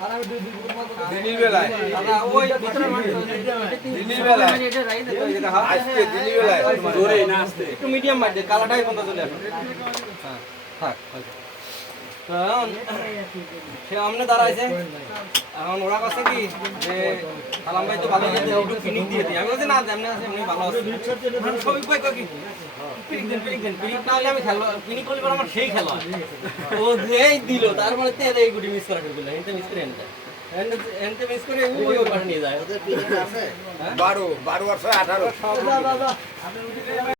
গেল। বেলায় দিনের বেলায় রাতুল আর হলো আসে দাঁড়াল রাতুল। ওরা দুটোই ভালো player। ও মেহেদি দাদা ওই ভিতরে মাঠে একটু মিডিয়াম মারতে কালাটাই বন্ধ চলে আসবে হ্যাঁ থাক সে আমনে দাঁড়াইছে। এখন ওরা কাছে কি যে সালাম ভাই তো ভালো একটু দিয়ে দিই। আমি বলছি না এমনি আছে এমনি ভালো আছে। কয় কি ফিনিক দেন ফিনিক দেন। ফিনিক না হলে আমি খেলো ফিনিক করলে পরে আমার সেই খেলা ও যেই দিল তারপরে তেরে এই গুটি মিস করা শুরু এনতে মিস করে এনতে। এনতে মিস করে ওই ওই পাশে নিয়ে যায়। ওদের আছে